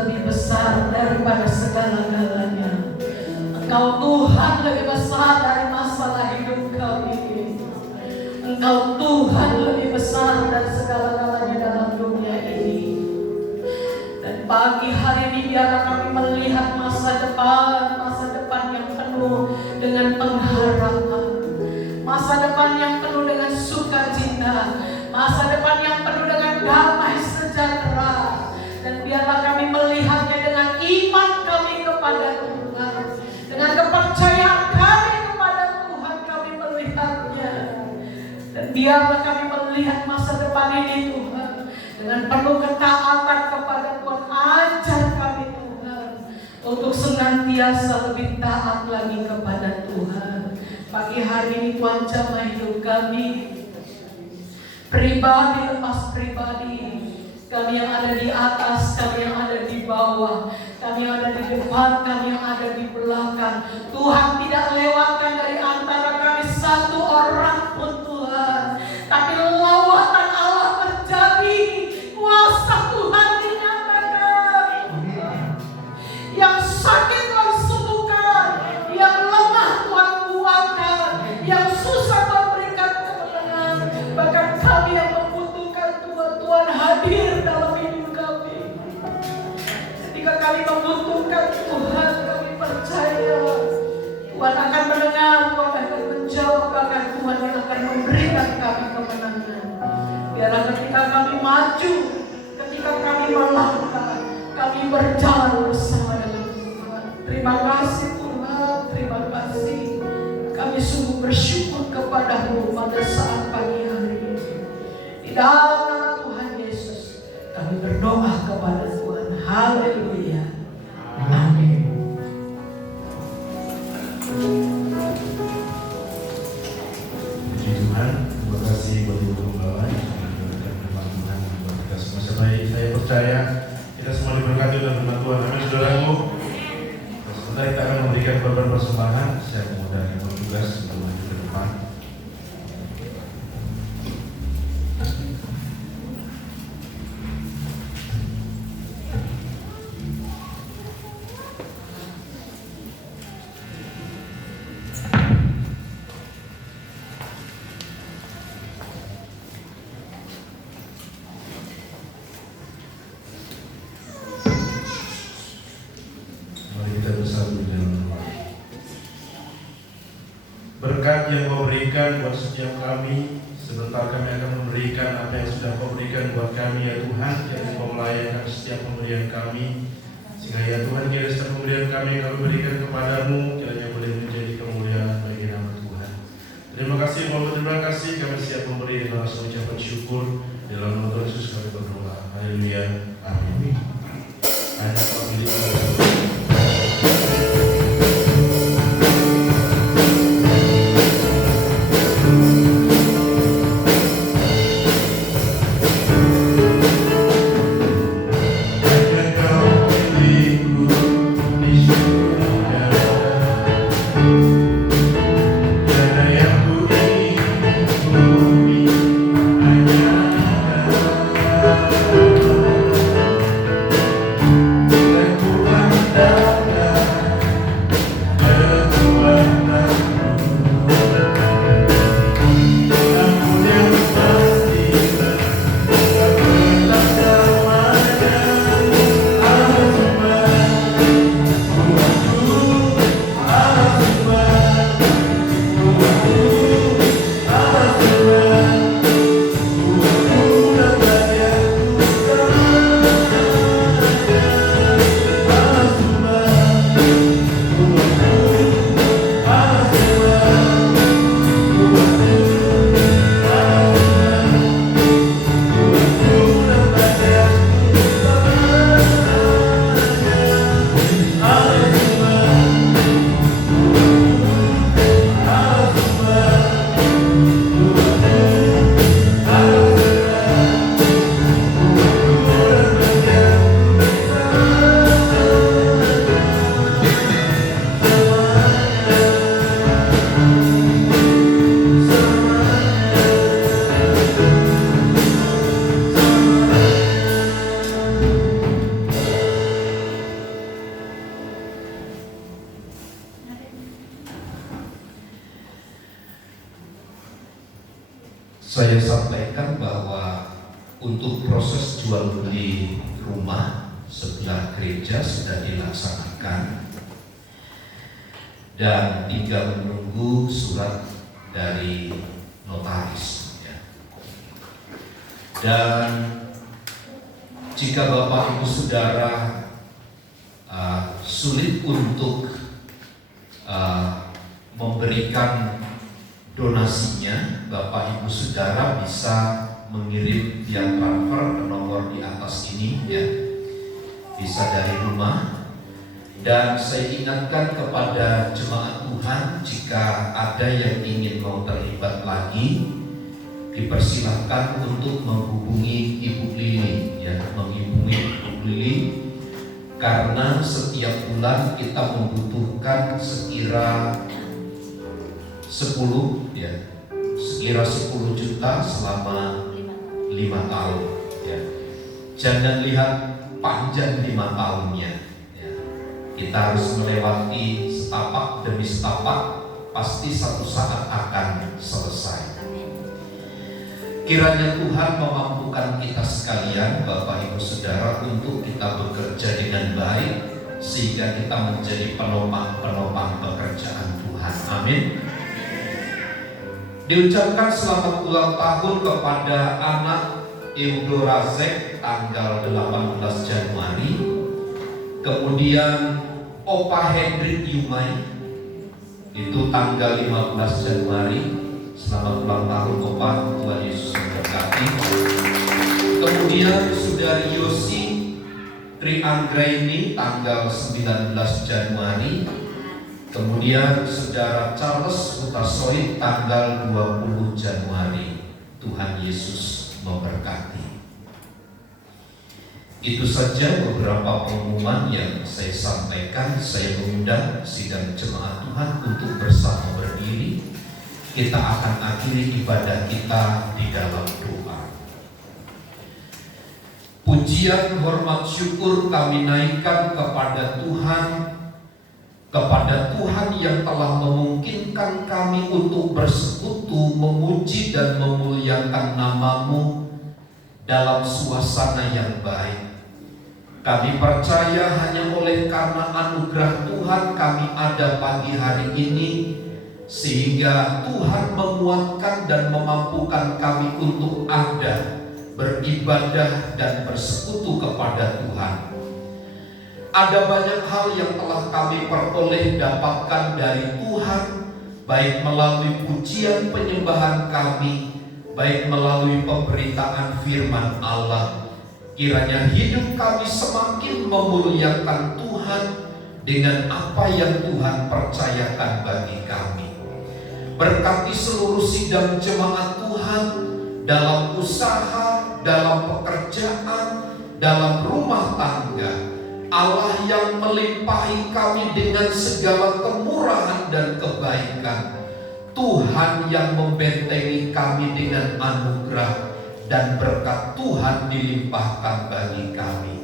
lebih besar daripada segala-galanya. Engkau Tuhan lebih besar dari masalah hidup kami. Engkau Tuhan lebih besar dari segala-galanya dalam dunia ini. Dan pagi hari ini biarlah kami melihat masa depan yang penuh dengan pengharapan, masa depan yang penuh dengan sukacita, masa depan yang penuh dengan damai sejahtera. Dan biarlah kami melihatnya dengan iman kami kepada Tuhan, dengan kepercayaan kami kepada Tuhan kami melihatnya. Dan biarlah kami melihat masa depan ini Tuhan dengan penuh ketaatan kepada Tuhan. Ajar kami Tuhan untuk senantiasa lebih taat lagi kepada Tuhan. Pagi hari ini Tuhan jamah hidup kami, pribadi lepas pribadi, kami yang ada di atas, kami yang ada di bawah, kami yang ada di depan, kami yang ada di belakang. Tuhan tidak lewatkan dari antara kami satu orang pun Tuhan, tapi lawatan Allah terjadi, kuasa Tuhan dinyatakan. Yang sakit Tuhan sembuhkan, yang lemah Tuhan kuatkan, yang susah Tuhan berikan kemenangan. Bahkan kami yang membutuhkan Tuhan hadir dalam hidup kami. Ketika kami membutuhkan Tuhan, kami percaya Tuhan akan mendengar, Tuhan akan menjawab, bahkan Tuhan yang akan memberikan kami kemenangan. Biarlah ketika kami maju, ketika kami melangkah, kami berjalan bersama dengan Tuhan. Terima kasih Tuhan, terima kasih. Kami sungguh bersyukur kepada-Mu pada saat pagi hari ini. Di dalam nama Tuhan Yesus, kami berdoa kepada Tuhan. Haleluya. Amin. Puji Tuhan, terima kasih buat Ibu Gembala yang memberikan firman Tuhan buat kita semua. Saya percaya kita semua diberkati oleh firman Tuhan. Amin, saudaraku. Sebentar kita akan memberikan beberapa persembahan. Saya memudahkan petugas untuk maju ke depan. Berkat yang Kau berikan buat setiap kami, sebentar kami akan memberikan apa yang sudah Kau berikan buat kami ya Tuhan. Kiranya Kau melayani setiap pemberian kami, sehingga ya Tuhan kiranya setiap pemberian kami yang kami berikan kepadamu kiranya boleh menjadi kemuliaan bagi nama Tuhan. Terima kasih Bapak, terima kasih kami siap memberi dan langsung ucapan syukur di dalam nama Tuhan Yesus kami berdoa. Haleluya. Amin. Anak Tuhan saya sampaikan bahwa untuk proses jual beli rumah sebelah gereja sudah dilaksanakan dan tinggal menunggu surat dari notaris ya. Dan jika Bapak Ibu Saudara sulit untuk memberikan donasinya, Bapak Ibu Saudara bisa mengirim via transfer ke nomor di atas ini ya, bisa dari rumah. Dan saya ingatkan kepada jemaat Tuhan, jika ada yang ingin mau terlibat lagi, dipersilahkan untuk menghubungi Ibu Lili ya, menghubungi Ibu Lili, karena setiap bulan kita membutuhkan sekira 10 juta selama 5 tahun ya. Jangan lihat panjang 5 tahunnya ya. Kita harus melewati setapak demi setapak, pasti satu saat akan selesai. Kiranya Tuhan memampukan kita sekalian, Bapak Ibu Saudara, untuk kita bekerja dengan baik, sehingga kita menjadi penopang pekerjaan Tuhan. Amin. Diucapkan selamat ulang tahun kepada anak Eudora Zek tanggal 18 Januari. Kemudian Opa Hendrik Yumai itu tanggal 15 Januari. Selamat ulang tahun Opa, Tuhan Yesus memberkati. Kemudian Saudari Yosi Trianggraini tanggal 19 Januari. Kemudian Saudara Charles Utasoid tanggal 20 Januari. Tuhan Yesus memberkati. Itu saja beberapa pengumuman yang saya sampaikan. Saya mengundang sidang jemaat Tuhan untuk bersama berdiri. Kita akan akhiri ibadah kita di dalam doa. Pujian, hormat, syukur kami naikkan kepada Tuhan yang telah memungkinkan kami untuk bersekutu, memuji dan memuliakan nama-Mu dalam suasana yang baik. Kami percaya hanya oleh karena anugerah Tuhan kami ada pagi hari ini, sehingga Tuhan menguatkan dan memampukan kami untuk ada, beribadah dan bersekutu kepada Tuhan. Ada banyak hal yang telah kami peroleh dapatkan dari Tuhan, baik melalui pujian penyembahan kami, baik melalui pemberitaan firman Allah. Kiranya hidup kami semakin memuliakan Tuhan dengan apa yang Tuhan percayakan bagi kami. Berkati seluruh sidang jemaat Tuhan dalam usaha, dalam pekerjaan, dalam rumah tangga. Allah yang melimpahi kami dengan segala kemurahan dan kebaikan. Tuhan yang membentengi kami dengan anugerah dan berkat Tuhan dilimpahkan bagi kami.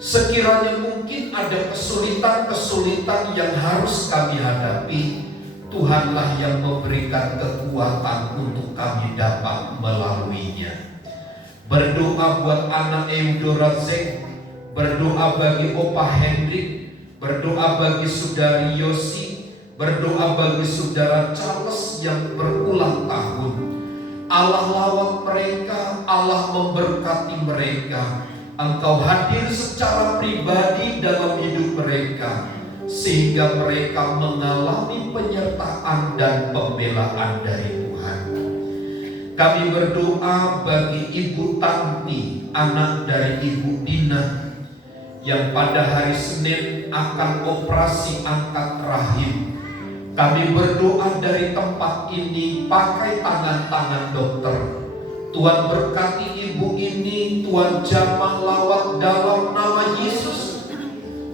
Sekiranya mungkin ada kesulitan-kesulitan yang harus kami hadapi, Tuhanlah yang memberikan kekuatan untuk kami dapat melaluinya. Berdoa buat anak Eudora Zek, berdoa bagi Opa Hendrik, berdoa bagi Saudari Yosi, berdoa bagi Saudara Charles yang berulang tahun. Allah lawat mereka, Allah memberkati mereka. Engkau hadir secara pribadi dalam hidup mereka, sehingga mereka mengalami penyertaan dan pembelaan dari Tuhan. Kami berdoa bagi Ibu Tanti, anak dari Ibu Dina, yang pada hari Senin akan operasi angkat rahim. Kami berdoa dari tempat ini pakai tangan-tangan dokter. Tuhan berkati ibu ini, Tuhan jamah lawat dalam nama Yesus.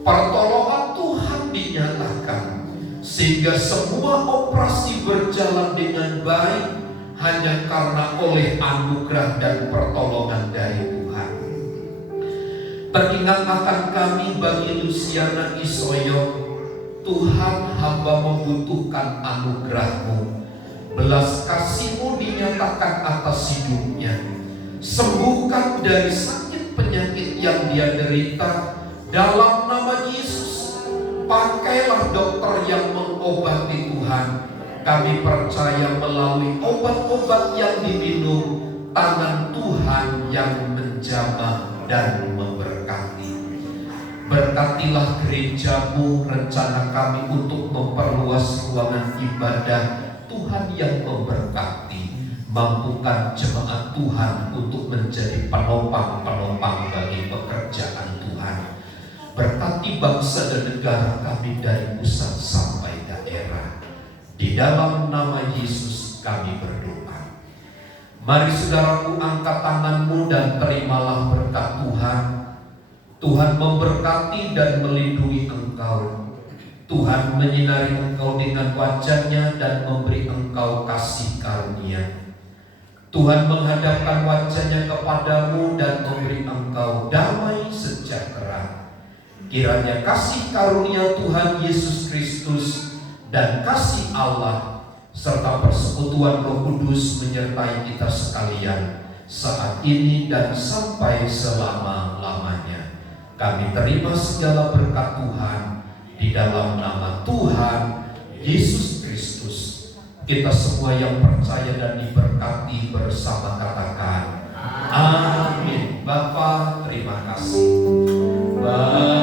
Pertolongan Tuhan dinyatakan, sehingga semua operasi berjalan dengan baik hanya karena oleh anugerah dan pertolongan dari Tuhan. Teringat akan kami bagi Luciana Isoyo, Tuhan hamba membutuhkan anugerah-Mu. Belas kasih-Mu dinyatakan atas hidupnya. Sembuhkan dari sakit penyakit yang dia derita dalam nama Yesus. Pakailah dokter yang mengobati Tuhan. Kami percaya melalui obat-obat yang diminum, tangan Tuhan yang menjamah dan memberkati. Berkatilah gereja-Mu, rencana kami untuk memperluas ruangan ibadah, Tuhan yang memberkati. Mampukan jemaat Tuhan untuk menjadi penopang-penopang bagi pekerjaan Tuhan. Berkati bangsa dan negara kami dari pusat sampai daerah. Di dalam nama Yesus kami berdoa. Mari saudaraku, angkat tanganmu dan terimalah berkat Tuhan. Tuhan memberkati dan melindungi engkau. Tuhan menyinari engkau dengan wajah-Nya dan memberi engkau kasih karunia. Tuhan menghadapkan wajah-Nya kepadamu dan memberi engkau damai sejahtera. Kiranya kasih karunia Tuhan Yesus Kristus dan kasih Allah serta persekutuan Roh Kudus menyertai kita sekalian saat ini dan sampai selama-lamanya. Kami terima segala berkat Tuhan di dalam nama Tuhan Yesus Kristus. Kita semua yang percaya dan diberkati bersama katakan amin. Bapa, terima kasih.